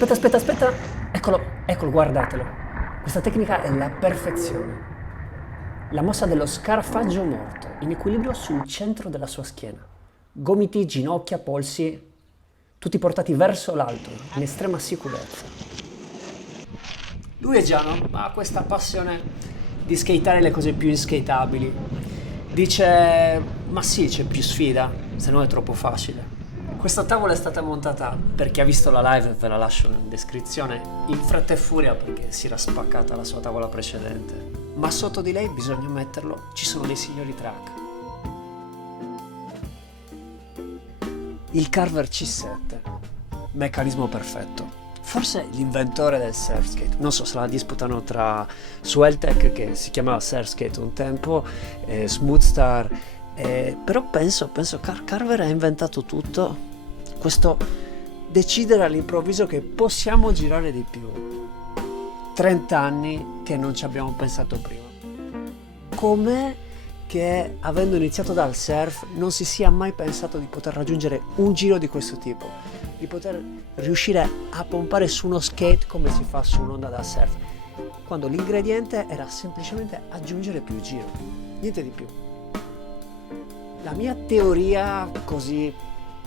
Aspetta. Eccolo, guardatelo. Questa tecnica è la perfezione. La mossa dello scarafaggio morto, in equilibrio sul centro della sua schiena. Gomiti, ginocchia, polsi, tutti portati verso l'alto, in estrema sicurezza. Lui è Giano, ha questa passione di skateare le cose più inskateabili. Dice, ma sì, c'è più sfida, se no è troppo facile. Questa tavola è stata montata, per chi ha visto la live, ve la lascio in descrizione, in fretta e furia perché si era spaccata la sua tavola precedente. Ma sotto di lei, bisogna metterlo, ci sono dei signori track. Il Carver C7, meccanismo perfetto. Forse l'inventore del surfskate, non so se la disputano tra Sweltec, che si chiamava surfskate un tempo, e Smoothstar, però penso Carver ha inventato tutto, questo decidere all'improvviso che possiamo girare di più. 30 anni che non ci abbiamo pensato prima. Com'è che, avendo iniziato dal surf, non si sia mai pensato di poter raggiungere un giro di questo tipo, di poter riuscire a pompare su uno skate come si fa su un'onda da surf, quando l'ingrediente era semplicemente aggiungere più giro, niente di più. La mia teoria, così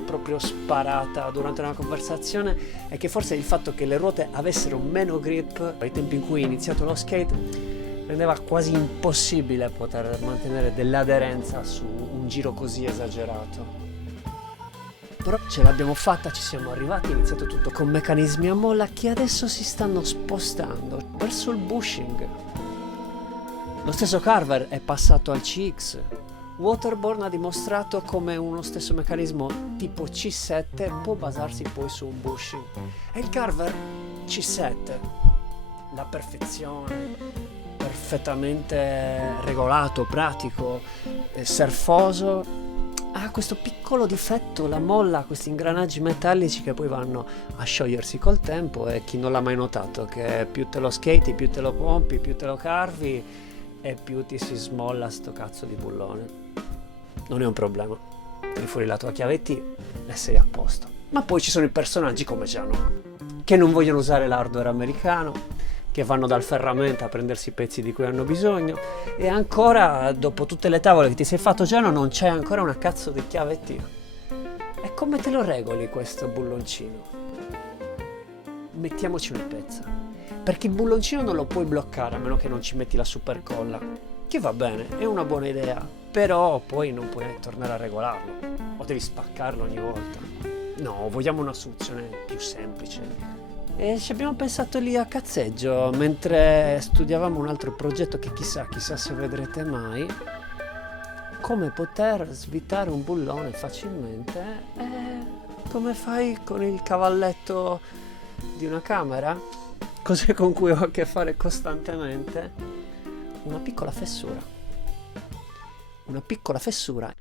proprio sparata durante una conversazione, è che forse il fatto che le ruote avessero meno grip ai tempi in cui è iniziato lo skate rendeva quasi impossibile poter mantenere dell'aderenza su un giro così esagerato. Però ce l'abbiamo fatta, ci siamo arrivati, è iniziato tutto con meccanismi a molla che adesso si stanno spostando verso il bushing. Lo stesso Carver è passato al CX. Waterborne ha dimostrato come uno stesso meccanismo tipo C7 può basarsi poi su un bushing. E il Carver C7, la perfezione, perfettamente regolato, pratico, surfoso, ha questo piccolo difetto, la molla, questi ingranaggi metallici che poi vanno a sciogliersi col tempo, e chi non l'ha mai notato che più te lo skati, più te lo pompi, più te lo carvi e più ti si smolla sto cazzo di bullone. Non è un problema, tiri fuori la tua chiavetti e sei a posto. Ma poi ci sono i personaggi come Giano, che non vogliono usare l'hardware americano, che vanno dal ferramenta a prendersi i pezzi di cui hanno bisogno, e ancora, dopo tutte le tavole che ti sei fatto Giano, non c'è ancora una cazzo di chiavettina. E come te lo regoli questo bulloncino? Mettiamoci una pezza, perché il bulloncino non lo puoi bloccare a meno che non ci metti la super colla, che va bene, è una buona idea, però poi non puoi tornare a regolarlo, o devi spaccarlo ogni volta. No, vogliamo una soluzione più semplice. E ci abbiamo pensato lì a cazzeggio, mentre studiavamo un altro progetto che chissà se vedrete mai, come poter svitare un bullone facilmente, come fai con il cavalletto di una camera, cose con cui ho a che fare costantemente. Una piccola fessura.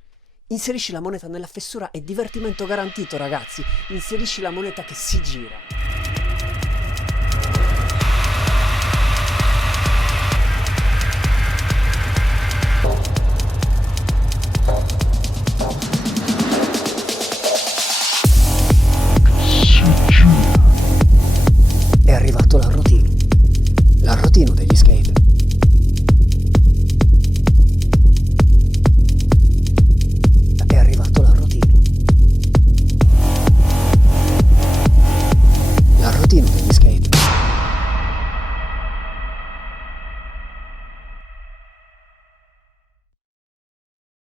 Inserisci la moneta nella fessura e divertimento garantito, ragazzi. Inserisci la moneta che si gira.